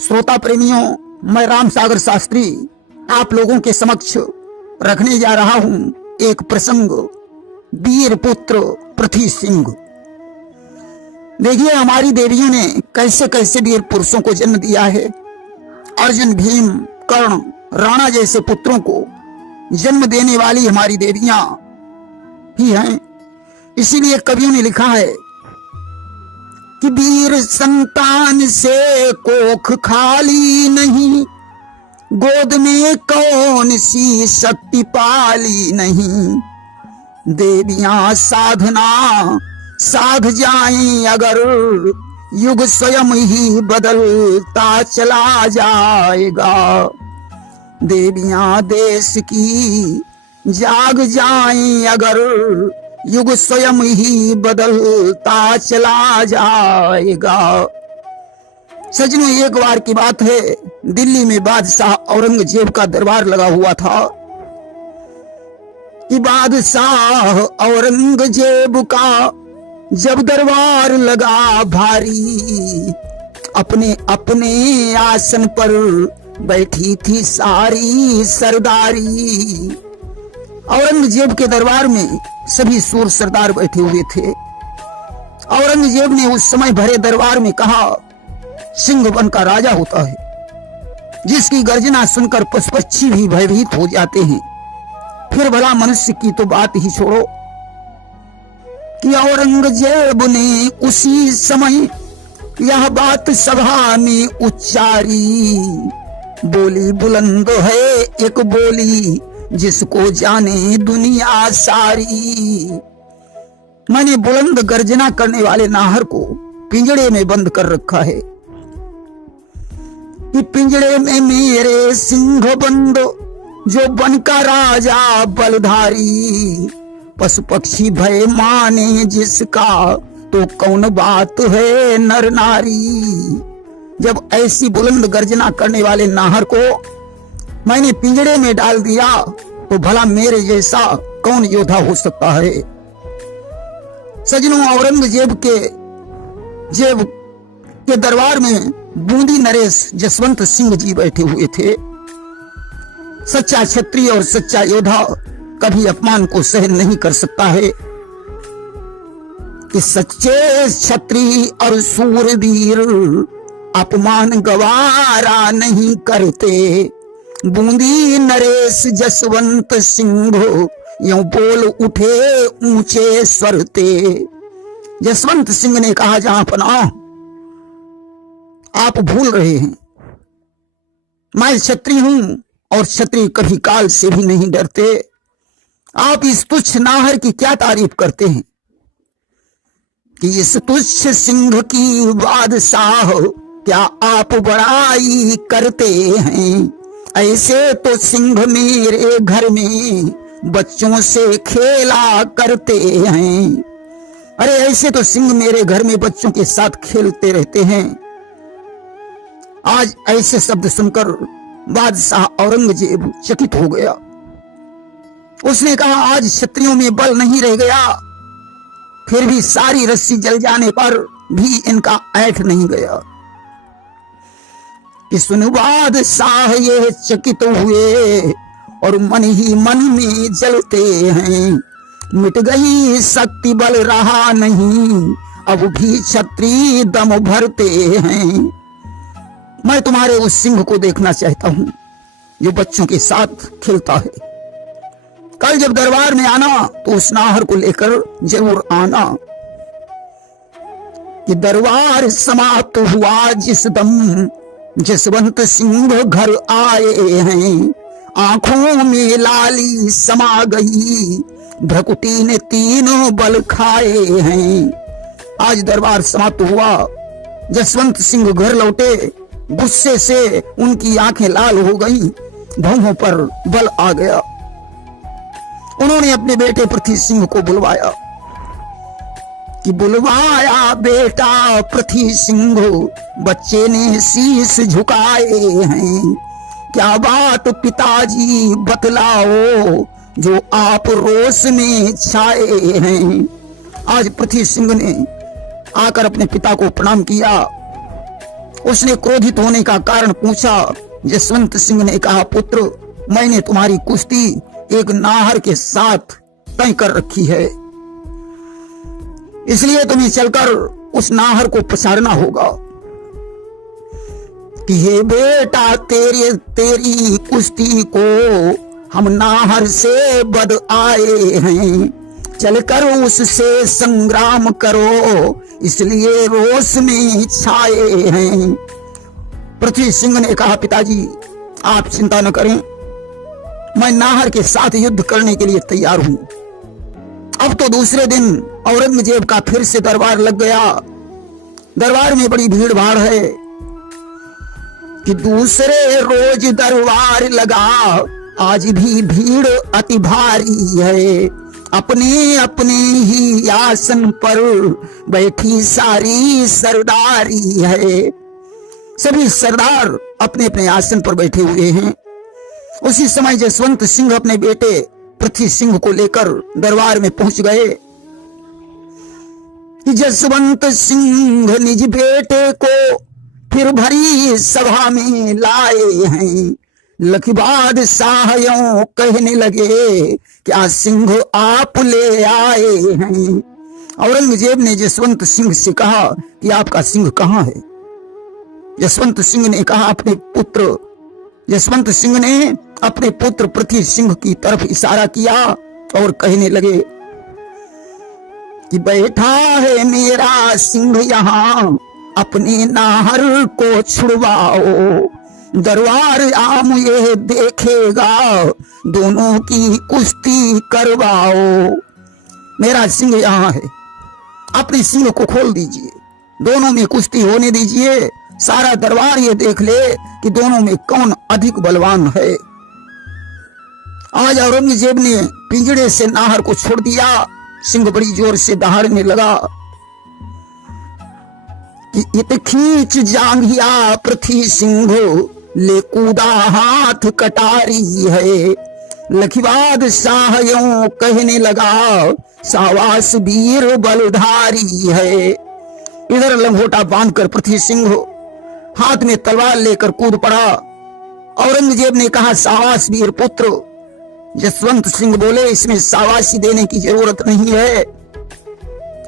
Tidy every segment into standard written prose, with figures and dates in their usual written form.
श्रोता प्रेमियों, मैं राम सागर शास्त्री आप लोगों के समक्ष रखने जा रहा हूं एक प्रसंग, वीर पुत्र पृथ्वी सिंह। देखिए, हमारी देवियों ने कैसे कैसे वीर पुरुषों को जन्म दिया है। अर्जुन, भीम, कर्ण, राणा जैसे पुत्रों को जन्म देने वाली हमारी देवियां ही हैं। इसीलिए कवियों ने लिखा है कि वीर संतान से कोख खाली नहीं, गोद में कौन सी शक्ति पाली नहीं। देवियां साधना साध जाएं अगर, युग स्वयं ही बदलता चला जाएगा। देवियां देश की जाग जाएं अगर, युग स्वयं ही बदलता चला जाएगा। सजनों, एक बार की बात है, दिल्ली में बादशाह औरंगजेब का दरबार लगा हुआ था कि बादशाह औरंगजेब का जब दरबार लगा भारी, अपने अपने आसन पर बैठी थी सारी सरदारी। औरंगजेब के दरबार में सभी सूर सरदार बैठे हुए थे। औरंगजेब ने उस समय भरे दरबार में कहा, सिंह वन का राजा होता है, जिसकी गर्जना सुनकर पशु पक्षी भी भयभीत हो जाते हैं, फिर भला मनुष्य की तो बात ही छोड़ो। कि औरंगजेब ने उसी समय यह बात सभा में उच्चारी, बोली बुलंद है एक बोली, जिसको जाने दुनिया सारी। मैंने बुलंद गर्जना करने वाले नाहर को पिंजड़े में बंद कर रखा है कि पिंजड़े में मेरे सिंह बंद, जो वन का राजा बलधारी। पशु पक्षी भय माने जिसका, तो कौन बात है नर नारी। जब ऐसी बुलंद गर्जना करने वाले नाहर को मैंने पिंजड़े में डाल दिया, तो भला मेरे जैसा कौन योद्धा हो सकता है। सजनों, औरंगजेब के दरबार में बूंदी नरेश जसवंत सिंह जी बैठे हुए थे। सच्चा क्षत्रिय और सच्चा योद्धा कभी अपमान को सहन नहीं कर सकता है। कि सच्चे क्षत्रिय और सूरवीर अपमान गवारा नहीं करते। बूंदी नरेश जसवंत सिंह यूं बोल उठे ऊंचे स्वर ते। जसवंत सिंह ने कहा, जहां पनाह, आप भूल रहे हैं, मैं क्षत्रिय हूं और क्षत्रिय कभी काल से भी नहीं डरते। आप इस तुच्छ नाहर की क्या तारीफ करते हैं कि इस तुच्छ सिंह की बादशाह क्या आप बड़ाई करते हैं। ऐसे तो सिंह मेरे घर में बच्चों से खेला करते हैं। अरे, ऐसे तो सिंह मेरे घर में बच्चों के साथ खेलते रहते हैं। आज ऐसे शब्द सुनकर बादशाह औरंगजेब चकित हो गया। उसने कहा, आज क्षत्रियों में बल नहीं रह गया, फिर भी सारी रस्सी जल जाने पर भी इनका ऐठ नहीं गया। कि सुन बादशाह ये चकित हुए और मन ही मन में जलते हैं। मिट गई शक्ति, बल रहा नहीं, अब भी क्षत्रिय दम भरते हैं। मैं तुम्हारे उस सिंह को देखना चाहता हूं जो बच्चों के साथ खेलता है। कल जब दरबार में आना तो उस नाहर को लेकर जरूर आना। कि दरबार समाप्त हुआ जिस दम, जसवंत सिंह घर आए हैं। आंखों में लाली समा गई, भ्रकुटी ने तीनों बल खाए हैं। आज दरबार समाप्त हुआ, जसवंत सिंह घर लौटे। गुस्से से उनकी आंखें लाल हो गई, भौहों पर बल आ गया। उन्होंने अपने बेटे पृथ्वी सिंह को बुलवाया कि बुलवाया बेटा पृथ्वी सिंह, बच्चे ने शीश झुकाए हैं। क्या बात पिताजी बतलाओ, जो आप रोष में छाए हैं। आज पृथ्वी सिंह ने आकर अपने पिता को प्रणाम किया उसने क्रोधित होने का कारण पूछा। जसवंत सिंह ने कहा, पुत्र, मैंने तुम्हारी कुश्ती एक नाहर के साथ तय कर रखी है, इसलिए तुम्हें चलकर उस नाहर को पछाड़ना होगा कि हे बेटा, तेरी कुश्ती को हम नाहर से बद आए हैं, चलकर उससे संग्राम करो, इसलिए रोष में छाए हैं। पृथ्वी सिंह ने कहा, पिताजी आप चिंता न करें, मैं नाहर के साथ युद्ध करने के लिए तैयार हूं। अब तो दूसरे दिन औरंगजेब का फिर से दरबार लग गया। दरबार में बड़ी भीड़ भाड़ है कि दूसरे रोज दरबार लगा, आज भी भीड़ अति भारी है, अपने अपने ही आसन पर बैठी सारी सरदारी है। सभी सरदार अपने अपने आसन पर बैठे हुए हैं। उसी समय जसवंत सिंह अपने बेटे पृथ्वी सिंह को लेकर दरबार में पहुंच गए। जसवंत सिंह निज बेटे को फिर भरी सभा में लाए हैं। लखीबाद शाह कहने लगे, क्या सिंह आप ले आए हैं? औरंगजेब ने जसवंत सिंह से कहा कि आपका सिंह कहाँ है? जसवंत सिंह ने कहा, अपने पुत्र। जसवंत सिंह ने अपने पुत्र पृथ्वी सिंह की तरफ इशारा किया और कहने लगे कि बैठा है मेरा सिंह यहाँ, अपने नाहर को छुड़वाओ, दरबार आम ये देखेगा, दोनों की कुश्ती करवाओ। मेरा सिंह यहाँ है, अपने सिंह को खोल दीजिए, दोनों में कुश्ती होने दीजिए, सारा दरबार ये देख ले कि दोनों में कौन अधिक बलवान है। आज औरंगजेब ने पिंजड़े से नाहर को छोड़ दिया। सिंह बड़ी जोर से दहाड़ने लगा कि इत खींच जांघिया पृथ्वी सिंह, ले कूदा हाथ कटारी है। लखीबाद शाह यूं कहने लगा, सावास वीर बलधारी है। इधर लंगोटा बांधकर पृथ्वी सिंह हाथ में तलवार लेकर कूद पड़ा। औरंगजेब ने कहा, सावास वीर पुत्र। जसवंत सिंह बोले, इसमें सावासी देने की जरूरत नहीं है।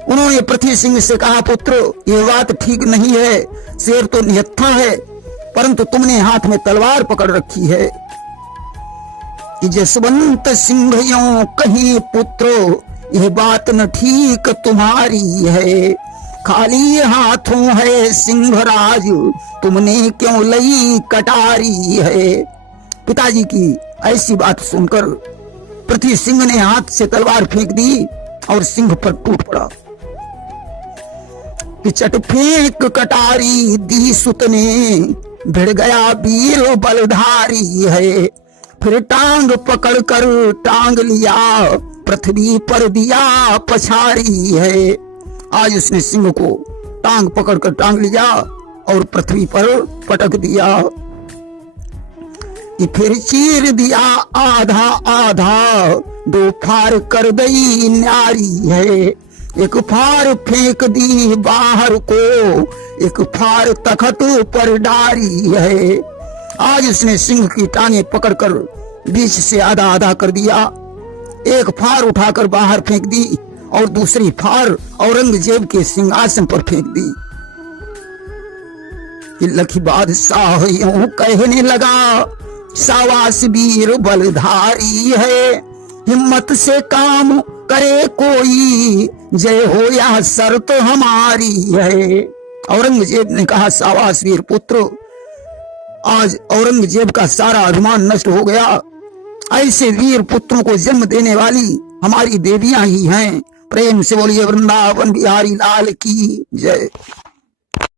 उन्होंने पृथ्वी सिंह से कहा, पुत्र ये बात ठीक नहीं है, शेर तो निहत्था है, परंतु तुमने हाथ में तलवार पकड़ रखी है। कि जसवंत सिंह यूं कहीं, पुत्र यह बात न ठीक तुम्हारी है, खाली हाथों है सिंहराज, तुमने क्यों लई कटारी है। पिताजी की ऐसी बात सुनकर पृथ्वी सिंह ने हाथ से तलवार फेंक दी और सिंह पर टूट पड़ा। कि चट फेंक कटारी दी सुत ने, भिड़ गया वीर बलधारी है। फिर टांग पकड़ कर टांग लिया, पृथ्वी पर दिया पछाड़ी है। आज उसने सिंह को टांग पकड़कर टांग लिया और पृथ्वी पर पटक दिया। कि फिर चीर दिया आधा आधा, दो फार कर दई न्यारी है। एक फार फेंक दी बाहर को, एक फार तखत पर डारी है। आज उसने सिंह की टांगे पकड़कर बीच से आधा आधा कर दिया। एक फार उठाकर बाहर फेंक दी और दूसरी फार औरंगजेब के सिंहासन पर फेंक दी। लखीबाद शाह यूं कहने लगा, सावास वीर बलधारी है, हिम्मत से काम करे कोई, जय हो या शर्त हमारी है। औरंगजेब ने कहा, सावास वीर पुत्र। आज औरंगजेब का सारा अभिमान नष्ट हो गया। ऐसे वीर पुत्रों को जन्म देने वाली हमारी देवियां ही हैं। प्रेम से बोलिए वृंदावन बिहारी लाल की जय।